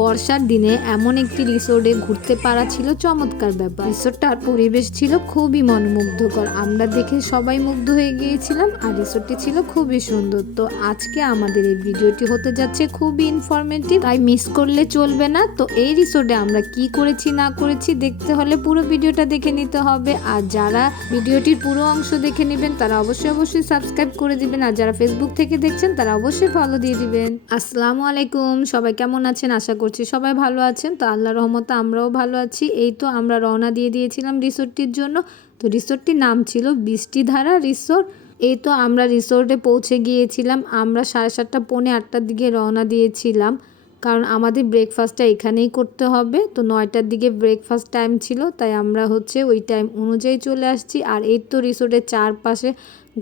বর্ষার দিনে এমন একটি রিসোর্টে ঘুরতে পারা ছিল চমৎকার ব্যাপার। রিসোর্টটার পরিবেশ ছিল খুবই মনোমুগ্ধকর। আমরা দেখে সবাই মুগ্ধ হয়ে গিয়েছিলাম আর রিসোর্টটি ছিল খুবই সুন্দর। তো আজকে আমাদের এই ভিডিওটি হতে যাচ্ছে খুবই ইনফরমেটিভ তাই মিস করলে চলবে না। তো এই রিসোর্টে আমরা কি করেছি, না করেছি দেখতে হলে পুরো ভিডিওটা দেখে নিতে হবে। আর যারা ভিডিওটির পুরো অংশ দেখে নেবেন, তারা অবশ্যই অবশ্যই সাবস্ক্রাইব করে দিবেন। আর যারা ফেসবুক থেকে দেখছেন, তারা অবশ্যই ফলো দিয়ে দিবেন। আসসালামু আলাইকুম, সবাই কেমন আছেন? আশা করছি সবাই ভালো আছেন। তো আল্লাহ রহমতে আমরাও ভালো আছি। এই তো আমরা রওনা দিয়ে দিয়েছিলাম রিসোর্টটির জন্য। তো রিসোর্টটির নাম ছিল বৃষ্টিধারা রিসোর্ট। এই তো আমরা রিসোর্টে পৌঁছে গিয়েছিলাম। আমরা সাড়ে সাতটা, পৌনে আটটার দিকে রওনা দিয়েছিলাম। কারণ আমাদের ব্রেকফাস্টটা এখানেই করতে হবে। তো নয়টার দিকে ব্রেকফাস্ট টাইম ছিল। তাই আমরা হচ্ছে ওই টাইম অনুযায়ী চলে আসছি। আর এই তো রিসোর্টের চারপাশে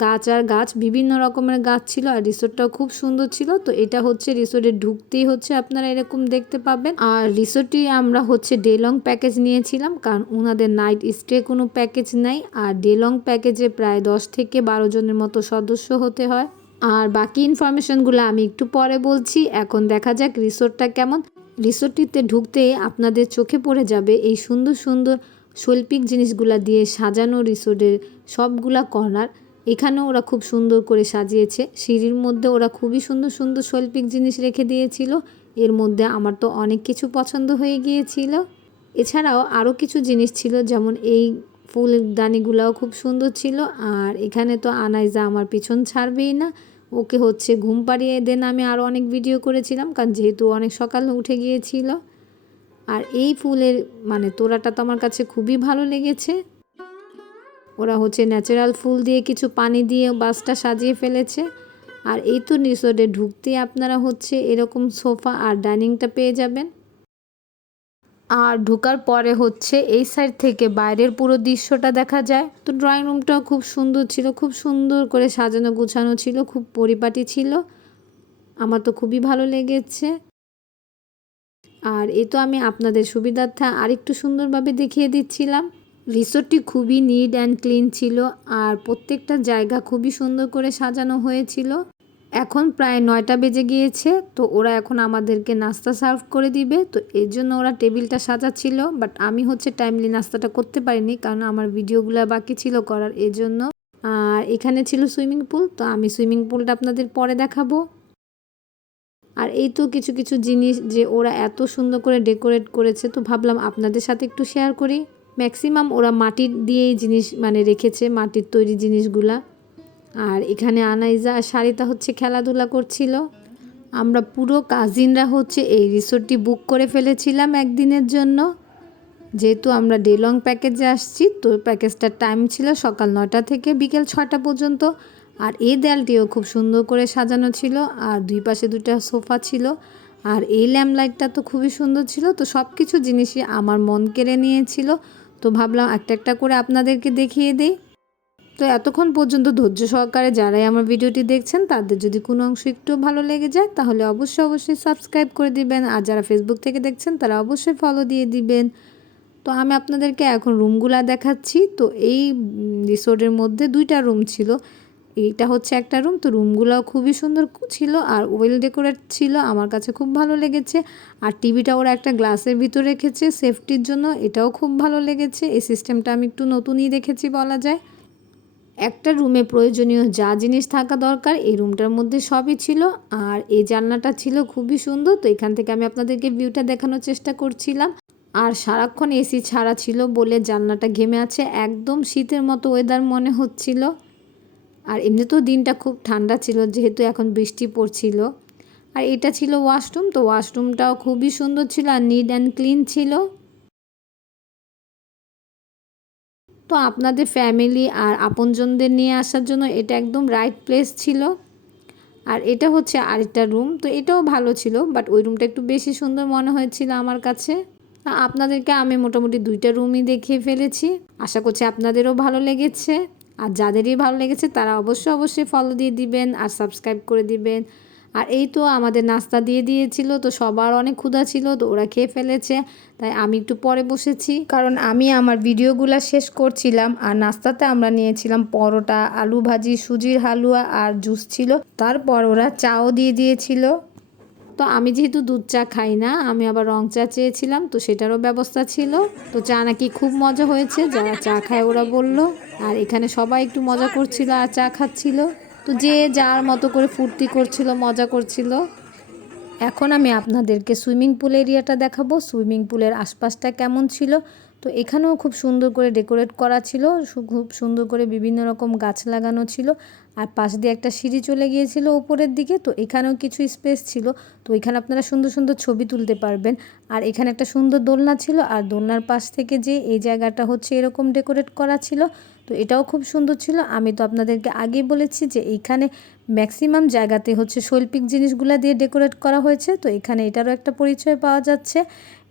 গাছ আর গাছ, বিভিন্ন রকমের গাছ ছিল আর রিসোর্টটাও খুব সুন্দর ছিল। তো এটা হচ্ছে রিসোর্টে ঢুকতেই হচ্ছে আপনারা এরকম দেখতে পাবেন। আর রিসোর্টটি আমরা হচ্ছে ডে লং প্যাকেজ নিয়েছিলাম কারণ ওনাদের নাইট স্টে কোনো প্যাকেজ নাই। আর ডে লং প্যাকেজে প্রায় দশ থেকে বারো জনের মতো সদস্য হতে হয়। আর বাকি ইনফরমেশনগুলো আমি একটু পরে বলছি। এখন দেখা যাক রিসোর্টটা কেমন। রিসোর্টটিতে ঢুকতে আপনাদের চোখে পড়ে যাবে এই সুন্দর সুন্দর শৈল্পিক জিনিসগুলা দিয়ে সাজানো রিসোর্টের সবগুলা কর্নার। এখানে ওরা খুব সুন্দর করে সাজিয়েছে। সিঁড়ির মধ্যে ওরা খুবই সুন্দর সুন্দর শৈল্পিক জিনিস রেখে দিয়েছিল। এর মধ্যে আমার তো অনেক কিছু পছন্দ হয়ে গিয়েছিল। এছাড়াও আরও কিছু জিনিস ছিল, যেমন এই ফুলদানিগুলাও খুব সুন্দর ছিল। আর এখানে তো আনাইজা আমার পিছন ছাড়বেই না। ওকে হচ্ছে ঘুম পাড়িয়ে দেন আমি আরও অনেক ভিডিও করেছিলাম, কারণ যেহেতু অনেক সকাল উঠে গিয়েছিল। আর এই ফুলের মানে তোড়াটা তো আমার কাছে খুবই ভালো লেগেছে। ওরা হচ্ছে ন্যাচারাল ফুল দিয়ে কিছু পানি দিয়ে বাসটা সাজিয়ে ফেলেছে। আর এই তো রিসোর্টে ঢুকতেই আপনারা হচ্ছে এরকম সোফা আর ডাইনিংটা পেয়ে যাবেন। আর ঢোকার পরে হচ্ছে এই সাইড থেকে বাইরের পুরো দৃশ্যটা দেখা যায়। তো ড্রয়িং রুমটাও খুব সুন্দর ছিল, খুব সুন্দর করে সাজানো গুছানো ছিল, খুব পরিপাটি ছিল। আমার তো খুবই ভালো লেগেছে। আর এই তো আমি আপনাদের সুবিধার্থে আরেকটু সুন্দরভাবে দেখিয়ে দিচ্ছিলাম। রিসোর্টটি খুবই নিট অ্যান্ড ক্লিন ছিল আর প্রত্যেকটা জায়গা খুবই সুন্দর করে সাজানো হয়েছিল। এখন প্রায় নয়টা বেজে গিয়েছে, তো ওরা এখন আমাদেরকে নাস্তা সার্ভ করে দিবে। তো এর জন্য ওরা টেবিলটা সাজাচ্ছিল, বাট আমি হচ্ছে টাইমলি নাস্তাটা করতে পারিনি কারণ আমার ভিডিওগুলো বাকি ছিল করার এর জন্য আর এখানে ছিল সুইমিং পুল, তো আমি সুইমিং পুলটা আপনাদের পরে দেখাবো। আর এই তো কিছু কিছু জিনিস যে ওরা এত সুন্দর করে ডেকোরেট করেছে, তো ভাবলাম আপনাদের সাথে একটু শেয়ার করি। ম্যাক্সিমাম ওরা মাটির দিয়েই জিনিস মানে রেখেছে, মাটির তৈরি জিনিসগুলা। আর এখানে আনাইজা আর সারিতা হচ্ছে খেলাধুলা করছিল। আমরা পুরো কাজিনরা হচ্ছে এই রিসোর্টটি বুক করে ফেলেছিলাম একদিনের জন্য। যেহেতু আমরা ডেলং প্যাকেজে আসছি, তো প্যাকেজটার টাইম ছিল সকাল নয়টা থেকে বিকেল ছটা পর্যন্ত। আর এই দেয়ালটিও খুব সুন্দর করে সাজানো ছিল, আর দুই পাশে দুটা সোফা ছিল। আর এই ল্যাম্প লাইটটা তো খুবই সুন্দর ছিল, তো সব কিছু জিনিসই আমার মন কেড়ে নিয়েছিল। তো ভাবলাম একটা একটা করে আপনাদেরকে দেখিয়ে দিই। তো এতক্ষণ পর্যন্ত ধৈর্য সহকারে যারাই আমার ভিডিওটি দেখছেন, তাদের যদি কোনো অংশ একটু ভালো লেগে যায়, তাহলে অবশ্যই অবশ্যই সাবস্ক্রাইব করে দিবেন। আর যারা ফেসবুক থেকে দেখছেন, তারা অবশ্যই ফলো দিয়ে দিবেন। তো আমি আপনাদেরকে এখন রুমগুলা দেখাচ্ছি। তো এই রিসোর্টের মধ্যে দুইটা রুম ছিল। এইটা হচ্ছে একটা রুম তো রুমগুলোও খুবই সুন্দর ছিল আর ওয়েল ডেকোরেট ছিল, আমার কাছে খুব ভালো লেগেছে। আর টিভিটা ওরা একটা গ্লাসের ভিতর রেখেছে সেফটির জন্য এটাও খুব ভালো লেগেছে। এই সিস্টেমটা আমি একটু নতুনই দেখেছি বলা যায়। একটা রুমে প্রয়োজনীয় যা জিনিস থাকা দরকার, এই রুমটার মধ্যে সবই ছিল। আর এই জানলাটা ছিল খুবই সুন্দর, তো এখান থেকে আমি আপনাদেরকে ভিউটা দেখানোর চেষ্টা করছিলাম। আর সারাক্ষণ এসি ছাড়া ছিল বলে জানলাটা ঘেমে আছে, একদম শীতের মতো ওয়েদার মনে হচ্ছিল। আর এমনিতেও দিনটা খুব ঠান্ডা ছিল, যেহেতু এখন বৃষ্টি পড়ছিল। আর এটা ছিল ওয়াশরুম, তো ওয়াশরুমটাও খুবই সুন্দর ছিল আর নিট অ্যান্ড ক্লিন ছিল। তো আপনাদের ফ্যামিলি আর আপনজনদের নিয়ে আসার জন্য এটা একদম রাইট প্লেস ছিল। আর এটা হচ্ছে আরেকটা রুম তো এটাও ভালো ছিল বাট ওই রুমটা একটু বেশি সুন্দর মনে হয়েছিল আমার কাছে। আপনাদেরকে আমি মোটামুটি দুইটা রুমই দেখিয়ে ফেলেছি। আশা করছি আপনাদেরও ভালো লেগেছে। আর যাদেরই ভালো লেগেছে তারা অবশ্যই অবশ্যই ফলো দিয়ে দিবেন আর সাবস্ক্রাইব করে দিবেন। আর এই তো আমাদের নাস্তা দিয়ে দিয়েছিল, তো সবার অনেক ক্ষুধা ছিল, তো ওরা খেয়ে ফেলেছে, তাই আমি একটু পরে বসেছি। কারণ আমি আমার ভিডিওগুলো শেষ করছিলাম, আর নাস্তাতে আমরা নিয়েছিলাম পরোটা, আলু ভাজি, সুজির হালুয়া আর জুস ছিল। তারপর ওরা চাও দিয়ে দিয়েছিল। তো আমি যেহেতু দুধ চা খাই না, আমি আবার রং চা চেয়েছিলাম, তো সেটারও ব্যবস্থা ছিল। তো চা নাকি খুব মজা হয়েছে যারা চা খায় ওরা বলল। আর এখানে সবাই একটু মজা করছিল আর চা খাচ্ছিল। তো যে যার মতো করে ফুর্তি করছিল, মজা করছিল। এখন আমি আপনাদেরকে সুইমিং পুল এরিয়াটা দেখাবো। সুইমিং পুলের আশপাশটা কেমন ছিল? তো এখানেও খুব সুন্দর করে ডেকোরেট করা ছিল খুব সুন্দর করে বিভিন্ন রকম গাছ লাগানো ছিল। আর পাশ দিয়ে একটা সিঁড়ি চলে গিয়েছিল উপরের দিকে, তো এখানেও কিছু স্পেস ছিল। তো এখানে আপনারা সুন্দর সুন্দর ছবি তুলতে পারবেন। আর এখানে একটা সুন্দর দোলনা ছিল, আর দোলনার পাশ থেকে যে এই জায়গাটা হচ্ছে এরকম ডেকোরেট করা ছিল, তো এটাও খুব সুন্দর ছিল। আমি তো আপনাদেরকে আগেই বলেছি যে এইখানে ম্যাক্সিমাম জায়গাতে হচ্ছে শৈল্পিক জিনিসগুলা দিয়ে ডেকোরেট করা হয়েছে, তো এখানে এটারও একটা পরিচয় পাওয়া যাচ্ছে।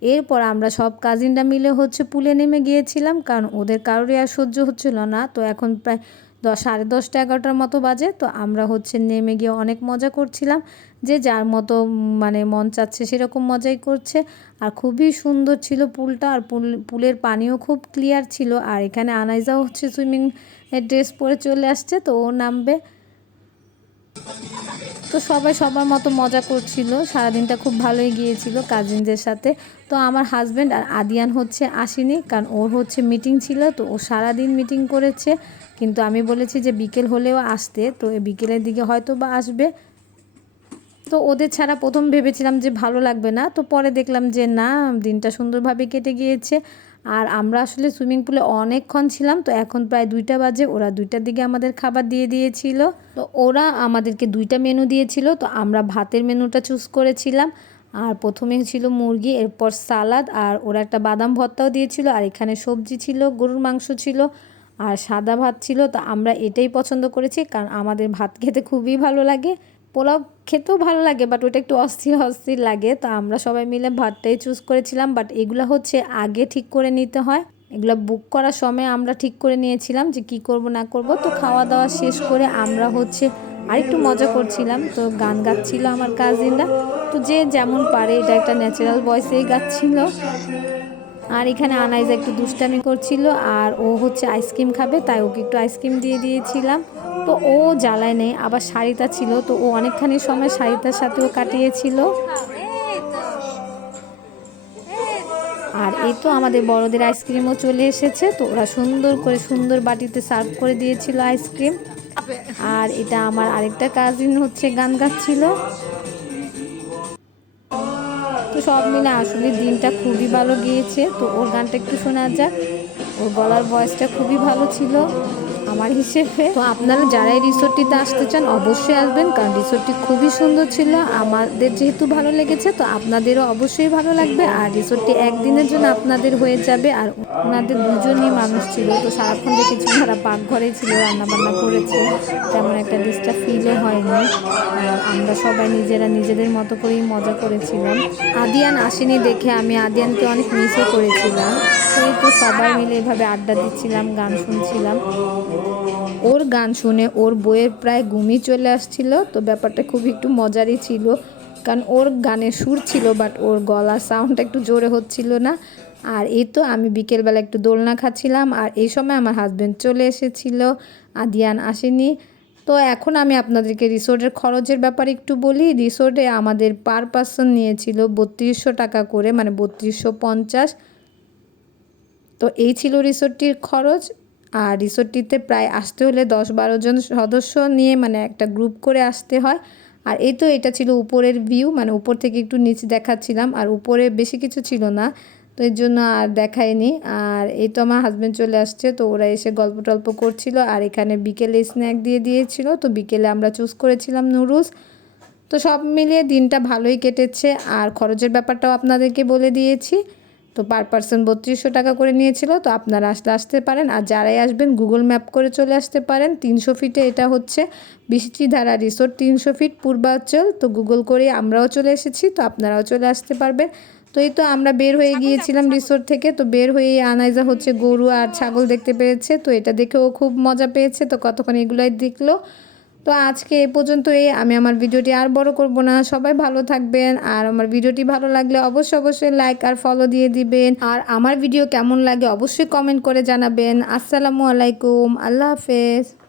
এরপর আমরা সব কাজিনরা মিলে হচ্ছে পুলে নেমে গিয়েছিলাম, কারণ ওদের কারোরই আর সহ্য হচ্ছিল না। তো এখন প্রায় দশ, সাড়ে দশটা, এগারোটার মতো বাজে, তো আমরা হচ্ছে নেমে গিয়ে অনেক মজা করছিলাম। যে যার মতো মানে মন চাচ্ছে সেরকম মজাই করছে। আর খুবই সুন্দর ছিল পুলটা আর পুল পুলের পানিও খুব ক্লিয়ার ছিল। আর এখানে আনাইজাও হচ্ছে সুইমিং ড্রেস পরে চলে আসছে, তো ও নামবে। তো সবাই সবার মতো মজা করছিল, সারাদিনটা খুব ভালোই গিয়েছিল কাজিনদের সাথে। তো আমার হাজব্যান্ড আর আদিয়ান হচ্ছে আসেনি, কারণ ওর হচ্ছে মিটিং ছিল, তো ও সারাদিন মিটিং করেছে। কিন্তু আমি বলেছি যে বিকেল হলেও আসতে, তো বিকেলের দিকে হয়তো বা আসবে। তো ওদের ছাড়া প্রথম ভেবেছিলাম যে ভালো লাগবে না, তো পরে দেখলাম যে না, দিনটা সুন্দরভাবে কেটে গিয়েছে। আর আমরা আসলে সুইমিং পুলে অনেকক্ষণ ছিলাম, তো এখন প্রায় দুইটা বাজে, ওরা দুইটার দিকে আমাদের খাবার দিয়ে দিয়েছিল। তো ওরা আমাদেরকে দুইটা মেনু দিয়েছিল, তো আমরা ভাতের মেনুটা চুজ করেছিলাম। আর প্রথমে ছিল মুরগি, এরপর সালাদ, আর ওরা একটা বাদাম ভর্তাও দিয়েছিল, আর এখানে সবজি ছিল, গরুর মাংস ছিল, আর সাদা ভাত ছিল। তো আমরা এটাই পছন্দ করেছি, কারণ আমাদের ভাত খেতে খুবই ভালো লাগে। পোলাও খেতেও ভালো লাগে বাট ওটা একটু অস্থির অস্থির লাগে। তো আমরা সবাই মিলে ভাতটাই চুজ করেছিলাম বাট এগুলো হচ্ছে আগে ঠিক করে নিতে হয়। এগুলো বুক করার সময় আমরা ঠিক করে নিয়েছিলাম যে কি করব, না করব। তো খাওয়া দাওয়া শেষ করে আমরা হচ্ছে আরেকটু মজা করছিলাম। তো গান গাচ্ছিল আমার কাজিনরা তো যে যেমন পারে, এটা একটা ন্যাচারাল ভয়েসেই গাচ্ছিল। আর এখানে আনাইজা একটু দুষ্টামি করছিল, আর ও হচ্ছে আইসক্রিম খাবে, তাই ওকে একটু আইসক্রিম দিয়ে দিয়েছিলাম। তো ও জ্বালায় নেই, আবার শাড়িটা ছিল, তো ও অনেকখানি সময় শাড়িটার সাথেও কাটিয়েছিল। আর এই তো আমাদের বড়দের আইসক্রিমও চলে এসেছে, তো ওরা সুন্দর করে সুন্দর বাটিতে সার্ভ করে দিয়েছিল আইসক্রিম। আর এটা আমার আরেকটা কাজিন হচ্ছে গান গাচ্ছিল। তো সব মিলে আসলে দিনটা খুবই ভালো গিয়েছে, তো ওর গানটা একটু শোনা যাক। ওর গলার ভয়েসটা খুবই ভালো ছিল। আমার হিসেবে। তো আপনারা যারা এই রিসোর্টটিতে আসতে চান, অবশ্যই আসবেন, কারণ রিসোর্টটি খুবই সুন্দর ছিল। আমাদের যেহেতু ভালো লেগেছে, তো আপনাদেরও অবশ্যই ভালো লাগবে। আর রিসোর্টটি একদিনের জন্য আপনাদের হয়ে যাবে, আর ওনাদের দুজনই মানুষ ছিল। তো সারাক্ষণ দেখেছি তারা পাকঘরে ছিল, রান্নাবান্না করেছে, তেমন একটা ডিস্টার্ব ফিলও হয়নি। আর আমরা সবাই নিজেরা নিজেদের মতো করেই মজা করেছিলাম। আদিয়ান আসেনি দেখে আমি আদিয়ানকে অনেক মিসও করেছিলাম। এই তো সবাই মিলে এভাবে আড্ডা দিচ্ছিলাম, গান শুনছিলাম। ওর গান শুনে ওর বইয়ের প্রায় ঘুমই চলে আসছিল, তো ব্যাপারটা খুব একটু মজারই ছিল। কারণ ওর গানের সুর ছিল বাট ওর গলা সাউন্ডটা একটু জোরে হচ্ছিল না। আর এই তো আমি বিকেলবেলা একটু দোলনা খাচ্ছিলাম, আর এই সময় আমার হাজব্যান্ড চলে এসেছিল, আদিয়ান আসেনি। তো এখন আমি আপনাদেরকে রিসোর্টের খরচের ব্যাপারে একটু বলি। রিসোর্টে আমাদের পার পার্সন নিয়েছিল বত্রিশশো টাকা করে মানে বত্রিশশো পঞ্চাশ। তো এই ছিল রিসোর্টটির খরচ। আর রিসোর্টটিতে প্রায় আসতে হলে দশ বারো জন সদস্য নিয়ে মানে একটা গ্রুপ করে আসতে হয়। আর এই তো এটা ছিল উপরের ভিউ মানে উপর থেকে একটু নিচে দেখাচ্ছিলাম, আর উপরে বেশি কিছু ছিল না। তো এর জন্য আর দেখায়নি। আর এই তো আমার হাজব্যান্ড চলে আসছে, তো ওরা এসে গল্প টল্প করছিল, আর এখানে বিকেলে স্ন্যাক দিয়ে দিয়েছিল, তো বিকেলে আমরা চুজ করেছিলাম নুডলস তো সব মিলিয়ে দিনটা ভালোই কেটেছে। আর খরচের ব্যাপারটাও আপনাদেরকে বলে দিয়েছি। তো পার পার্সন বত্রিশশো টাকা করে নিয়েছিল তো আপনারা আসলে আসতে পারেন। আর যারাই আসবেন গুগল ম্যাপ করে চলে আসতে পারেন। তিনশো ফিটে এটা হচ্ছে বৃষ্টিধারা রিসোর্ট তিনশো ফিট পূর্বাঞ্চল। তো গুগল করে আমরাও চলে এসেছি তো আপনারাও চলে আসতে পারবেন। তো এই তো আমরা বের হয়ে গিয়েছিলাম রিসোর্ট থেকে তো বের হয়ে আনাইজা হচ্ছে গরু আর ছাগল দেখতে পেরেছে তো এটা দেখেও খুব মজা পেয়েছে তো কতক্ষণ এগুলোই দেখল। তো আজকে এ পর্যন্তই। আমি আমার ভিডিওটি আর বড় করব না। সবাই ভালো থাকবেন। আর আমার ভিডিওটি ভালো লাগলে অবশ্যই অবশ্যই লাইক আর ফলো দিয়ে দিবেন। আর আমার ভিডিও কেমন লাগে অবশ্যই কমেন্ট করে জানাবেন। আসসালামু আলাইকুম। আল্লাহ হাফেজ।